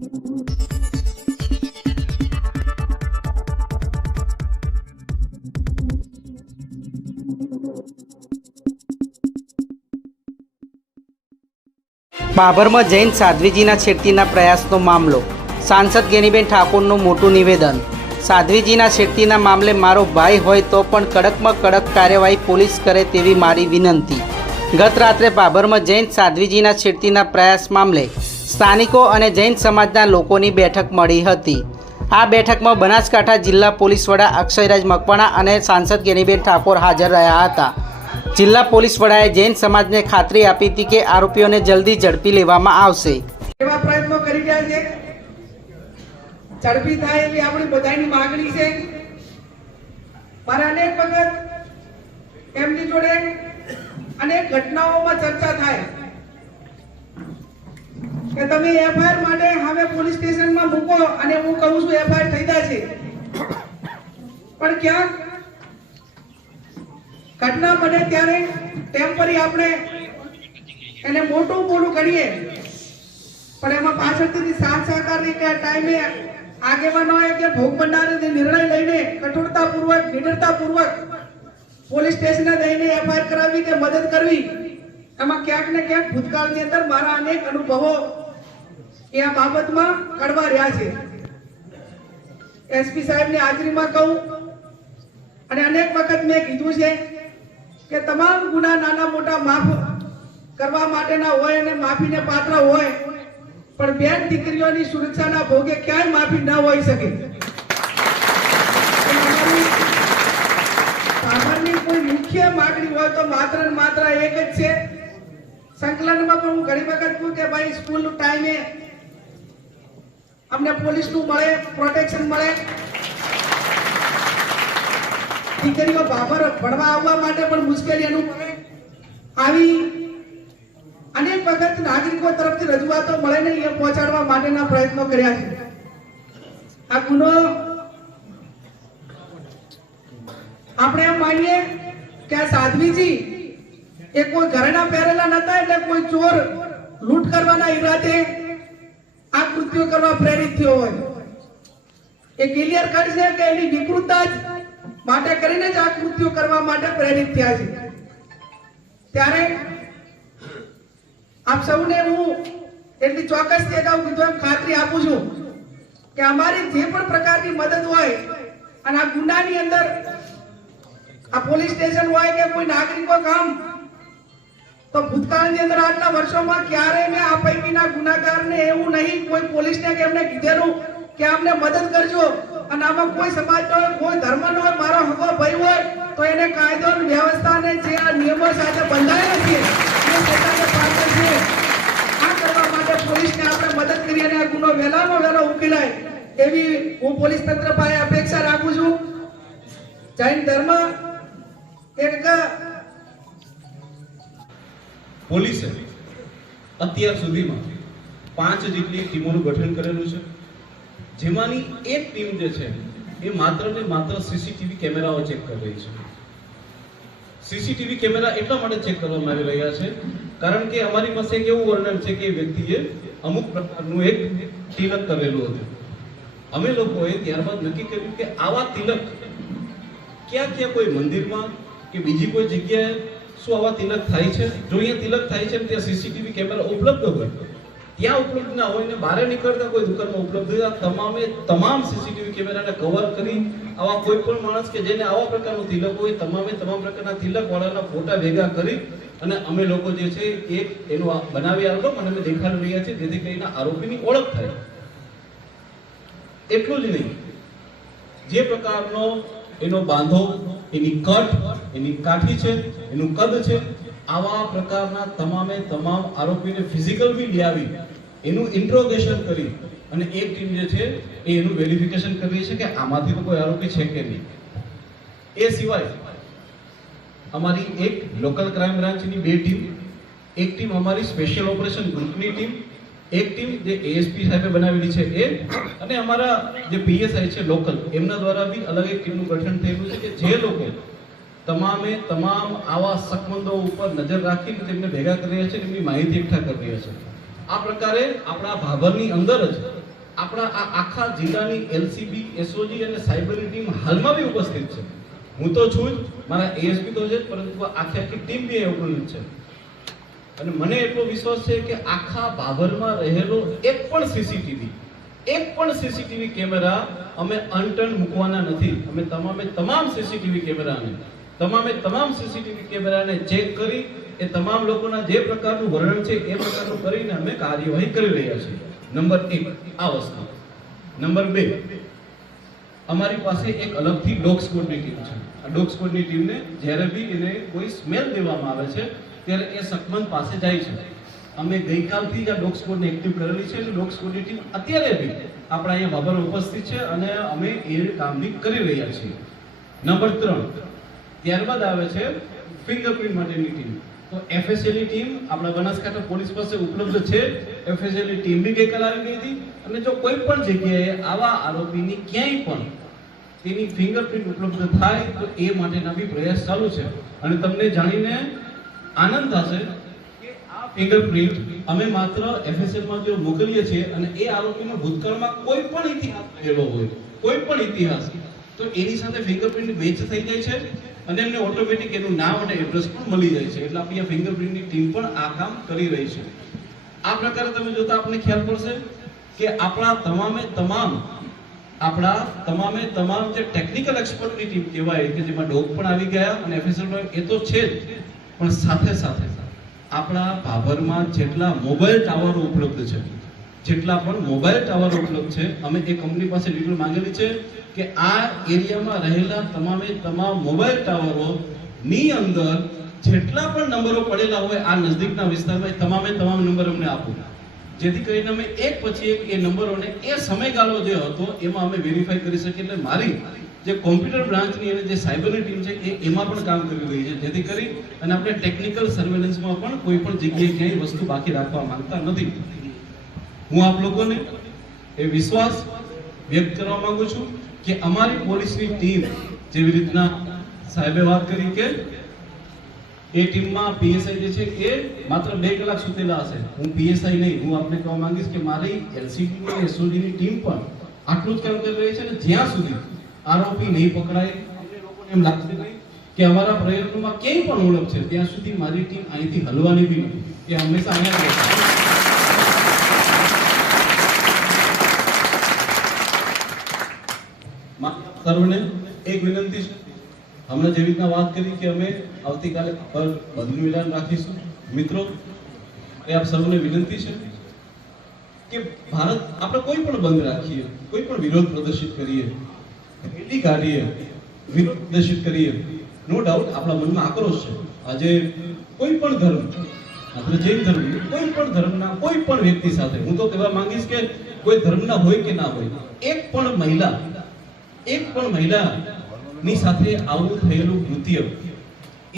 બાભરમાં જૈન સાધ્વીજીના છેડતીના પ્રયાસનો મામલો. સાંસદ ગેનીબેન ઠાકોરનું મોટું નિવેદન. સાધ્વીજીના છેડતીના મામલે મારો ભાઈ હોય તો પણ કડકમાં કડક કાર્યવાહી પોલીસ કરે તેવી મારી વિનંતી. ગત રાત્રે બાભરમાં જૈન સાધ્વીજીના છેડતીના પ્રયાસ મામલે સ્થાનિકો અને જૈન સમાજના લોકોની બેઠક મળી હતી. આ બેઠકમાં બનાસકાંઠા જિલ્લા પોલીસ વડા અક્ષયરાજ મકવાણા અને સાંસદ ગેનીબેન ઠાકોર હાજર રહ્યા હતા. જિલ્લા પોલીસ વડાએ જૈન સમાજને ખાતરી આપી હતી કે આરોપીઓને જલ્દી ઝડપી લેવામાં આવશે. પ્રયત્નો કરી રહ્યા છે. ઝડપી થાય એવી આપણી બધાની માંગણી છે. મારે અનેક વખત એમની જોડે અનેક ઘટનાઓમાં ચર્ચા થાય. કે તમે એફઆઈઆર માટે હવે પોલીસ સ્ટેશનમાં મૂકો અને હું કહું છું એફઆઈઆર થઈ જાય છે પણ ક્યાંક ઘટના બને ત્યારે ટેમ્પરી આપણે એને મોટું મોટું કરીએ. પણ એમાં પાછળથી સાથ સહકારની કે ટાઈમે આગેવાનોએ કે ભોગ બનનારે નિર્ણય લઈને કઠોરતાપૂર્વક, નિડરતાપૂર્વક પોલીસ સ્ટેશને જઈને એફઆઈઆર કરાવી કે મદદ કરવી. એમાં ક્યાંક ને ક્યાંક ભૂતકાળની અંદર મારા અનેક અનુભવો એ આ બાબતમાં કડવા રહ્યા છે. એસપી સાહેબની હાજરીમાં કહું, અને અનેક વખત મેં કીધું છે કે તમામ ગુના નાના મોટા માફ કરવા માટેના હોય અને માફીને પાત્ર હોય, પણ બેન દીકરીઓની સુરક્ષાના ભોગે ક્યાંય માફી ન હોઈ શકે. સામાન્ય કોઈ મુખ્ય માગણી હોય તો માત્ર માત્ર એક જ છે. સંકલનમાં પણ હું ઘણી વખત કહું કે ભાઈ સ્કૂલ ટાઈમે અમને પોલીસનું મળે પ્રોટેક્શન મળે. દીકરીઓ બાબર ભણવા આવવા માટે પણ મુશ્કેલી અનુભવે. આવી અનેક વખત નાગરિકો તરફથી રજૂઆતો મળે નહીં એ પહોંચાડવા માટેના પ્રયત્નો કર્યા છે. આ ગુનો આપણે એમ માનીએ કે આ સાધ્વીજી એ કોઈ ઘરેણા પહેરેલા નતા એટલે કોઈ ચોર લૂંટ કરવાના ઈરાદે કૃત્યો કરવા પ્રેરિત થયો હોય. એ ક્લિયર છે કે એની વિકૃતતા જ માટે કરીને જ આ કૃત્યો કરવા માટે પ્રેરિત થયા છે. ત્યારે આપ સૌને હું એટલી ચોક્કસ અગાઉ કીધું એમ ખાતરી આપું છું કે અમારી જે પણ પ્રકારની મદદ હોય અને આ ગુનાની અંદર આ પોલીસ સ્ટેશન હોય કે કોઈ નાગરિકો કામ તો ભૂતકાળની અંદર આજના વર્ષોમાં ક્યારે મેં આ પૈકીના ગુનાગારને એવું નહીં કોઈ પોલીસને કે એમને કીધેલું કે આમને મદદ કરજો. અને આમાં કોઈ સમાજનો હોય, કોઈ ધર્મનો હોય, મારો હકો ભાઈ હોય, તો એને કાયદો વ્યવસ્થાને જે આ નિયમો સાથે બંધાયેલા છે આ કરવા માટે પોલીસને આપણે મદદ કરી અને આ ગુનો વહેલામાં વહેલો ઉકેલાય એવી હું પોલીસ તંત્ર પાસે અપેક્ષા રાખું છું. જૈન ધર્મ એક પોલીસે અત્યાર સુધીમાં પાંચ જેટલી ટીમોનું ગઠન કરેલું છે. જેમાંની એક ટીમ જે છે, એ માત્ર ને માત્ર સીસીટીવી કેમેરાઓ ચેક કરી રહી છે. સીસીટીવી કેમેરા એટલા માટે ચેક કરવામાં આવી રહ્યા છે, કારણ કે અમારી પાસે એક એવું વર્ણન છે કે એ વ્યક્તિએ અમુક પ્રકારનું એક તિલક કરેલું હતું. અમે લોકોએ ત્યારબાદ નક્કી કર્યું કે આવા તિલક ક્યાં ક્યાં કોઈ મંદિરમાં કે બીજી કોઈ જગ્યાએ શું આવા તિલક થાય છે? જો અહીંયા તિલક થાય છે ત્યાં સીસીટીવી કેમેરા ઉપલબ્ધ હોય, ત્યાં ઉપલબ્ધ ના હોય ને બહાર નીકળતા કોઈ દુકાનમાં ઉપલબ્ધ તમામે તમામ સીસીટીવી કેમેરાને કવર કરી આવા કોઈ પણ માણસ કે જેને આવા પ્રકારનું તિલક હોય, તમામે તમામ પ્રકારના તિલક વાળાના ફોટા ભેગા કરી અને અમે લોકો જે છે એક એનો બનાવી આલ્બમ અને અમે દેખાડી રહ્યા છીએ, જેથી કરીને આરોપીની ઓળખ થાય. એટલું જ નહીં. જે પ્રકારનો એનો બાંધો એની કટ એની કાઠી છે, એનું કદ છે, આવા પ્રકારના તમામે તમામ આરોપીને ફિઝિકલ બી લઈ આવી, એનું ઇન્ટ્રોગેશન કરી અને એક ટીમ જે છે એ એનું વેરિફિકેશન કરી છે કે આમાંથી તો કોઈ આરોપી છે કે નહીં. એ સિવાય અમારી એક લોકલ ક્રાઇમ બ્રાન્ચની બે ટીમ, એક ટીમ અમારી સ્પેશિયલ ઓપરેશન ગ્રુપની ટીમ એક ટીમ જે એએસપી સાહેબે બનાવેલી છે એ અને અમારા જે પીએસઆઈ છે લોકલ એમના દ્વારા બી અલગ એક ટીમનું ગઠન થયેલું છે કે જે લોકો તમામે તમામ આવા સકમંદો ઉપર નજર રાખીને તેમને ભેગા કરી રહ્યા છે તેમની માહિતી એકઠા કરી રહ્યા છે. આ પ્રકારે આપણા ભાભરની અંદર જ આપણા આ આખા જિલ્લાની એલસીબી એસઓજી અને સાયબરની ટીમ હાલમાં બી ઉપસ્થિત છે. હું તો છું જ, મારા એએસપી તો છે પરંતુ આખી આખી ટીમ બી એ ઉપસ્થિત છે. અને મને એટલો વિશ્વાસ છે કે આખા બાબરમાં રહેલો એક પણ સીસીટીવી એક પણ સીસીટીવી કેમેરા અમે અનટર્ન મૂકવાના નથી. અમે તમામે તમામ સીસીટીવી કેમેરાને, તમામે તમામ સીસીટીવી કેમેરાને ચેક કરી, એ તમામ લોકોના જે પ્રકારનું વર્ણન છે એ પ્રકારનું કરીને અમે કાર્યવાહી કરી રહ્યા છીએ. નંબર એક, આ વસ્તુ. નંબર બે, અમારી પાસે એક અલગથી ડોગ સ્કોડની ટીમ છે. આ ડોગ સ્કોડની ટીમને જ્યારે બી એને કોઈ સ્મેલ દેવામાં આવે છે ત્યારે એ સકમન પાસે જાય છે. અમે ગઈકાલથી જ આ ડોગ સ્કોડને એક્ટિવ કરેલી છે અને ડોગ સ્કોડની ટીમ અત્યારે બી આપણા અહીંયા બાબર ઉપસ્થિત છે અને અમે એ કામની કરી રહ્યા છીએ. નંબર ત્રણ, ત્યારબાદ આવે છે ફિંગરપ્રિન્ટ માટેની ટીમ. તો એફએસએલની ટીમ આપણા બનાસકાંઠા પોલીસ પાસે ઉપલબ્ધ છે. એફએસએલની ટીમ બી ગઈકાલ આવી ગઈ હતી. અને જો કોઈ પણ જગ્યાએ આવા આરોપીની ક્યાંય પણ તેની ફિંગરપ્રિન્ટ ઉપલબ્ધ થાય તો એ માટેના બી પ્રયાસ ચાલુ છે. અને તમને જાણીને આનંદ થશે કે આ ફિંગરપ્રિન્ટ અમે માત્ર એફએસએલમાં જો મોકલીએ છીએ અને એ આરોપીનો ભૂતકાળમાં કોઈ પણ ઇતિહાસ રહેલો હોય, કોઈ પણ ઇતિહાસ, તો એની સાથે ફિંગરપ્રિન્ટ મેચ થઈ જાય છે અને એમને ઓટોમેટિક એનું નામ અને એડ્રેસ પણ મળી જાય છે. એટલે આપણી આ ફિંગરપ્રિન્ટની ટીમ પણ આ કામ કરી રહી છે. આ પ્રકારે તમે જોતા આપણને ખ્યાલ પડશે કે આપણા તમામે તમામ, આપણા તમામે તમામ જે ટેકનિકલ એક્સપર્ટની ટીમ કહેવાય કે જેમાં ડોગ પણ આવી ગયા અને એફએસએલ એ તો છે જ. પણ સાથે સાથે આપણા ભાભરમાં જેટલા મોબાઈલ ટાવરો ઉપલબ્ધ છે, જેટલા પણ મોબાઈલ ટાવરો ઉપલબ્ધ છે, અમે એ કંપની પાસે ડિટેલ માંગેલી છે કે આ એરિયામાં રહેલા તમામે તમામ મોબાઈલ ટાવરો ની અંદર જેટલા પણ નંબરો પડેલા હોય આ નજદીકના વિસ્તારમાં તમામે તમામ નંબર અમને આપો. જેથી કરીને અમે એક પછી એક એ નંબરોને એ સમયગાળો જે હતો એમાં અમે વેરીફાઈ કરી શકીએ. એટલે મારી જે કોમ્પ્યુટર બ્રાન્ચની અને જે સાયબરની ટીમ છે, એ એમાં પણ કામ કરી રહી છે. જેથી કરી અને આપણે ટેકનિકલ સર્વેલન્સમાં પણ કોઈ પણ જગ્યાએ ક્યાંય વસ્તુ બાકી રાખવા માંગતા નથી. હું આપ લોકોને એ વિશ્વાસ વ્યક્ત કરવા માંગુ છું કે અમારી પોલીસની ટીમ જેવી રીતના સાહેબે વાત કરી કે એ ટીમમાં પીએસઆઈ જે છે, એ માત્ર બે કલાક સુતેલા હશે. હું પીએસઆઈ નહીં, હું આપને કહેવા માંગીશ કે મારી એલસીટી અને એસઓજી ની ટીમ પણ આટલું જ કામ કરી રહી છે અને જ્યાં સુધી આરોપી નહીં પકડાય. એમ લાગશે નહીં કે અમારા પ્રયત્નોમાં ક્યાંય પણ ઓળખ છે. ત્યાં સુધી મારી ટીમ અહીંથી હલવાની બી નથી. એ હંમેશા અહીંયા સર્વને એક વિનંતી છે. હમણાં જેવી રીતના વાત કરી કે અમે આવતીકાલે પર બદલી મિલાન રાખીશું. મિત્રો, એ આપ સર્વને વિનંતી છે કે ભારત આપણે કોઈ પણ બંધ રાખીએ, કોઈ પણ વિરોધ પ્રદર્શિત કરીએ. રેલી કાઢીએ વિરોધ કરીએ. નો ડાઉટ આપણા મનમાં આક્રોશ છે. આજે કોઈ પણ ધર્મ, આપણે જૈન ધર્મ, કોઈ પણ ધર્મના કોઈ પણ વ્યક્તિ સાથે, હું તો કહેવા માંગીશ કે કોઈ ધર્મના હોય કે ના હોય, એક પણ મહિલા, એક પણ મહિલા ની સાથે આવું થયેલું કૃત્ય